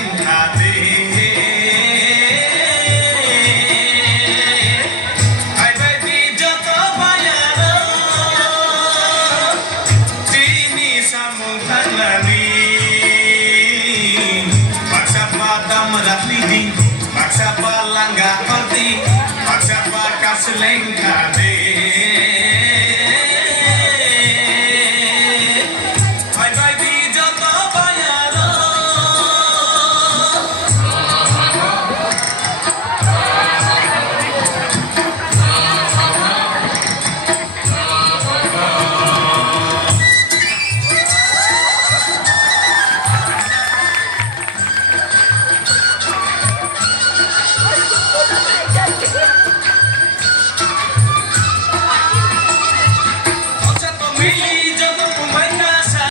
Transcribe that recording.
lengkade ai baby joto bayaro tini samuthanani paksa padam ratlidi paksa palangga pati paksa pakas lengkade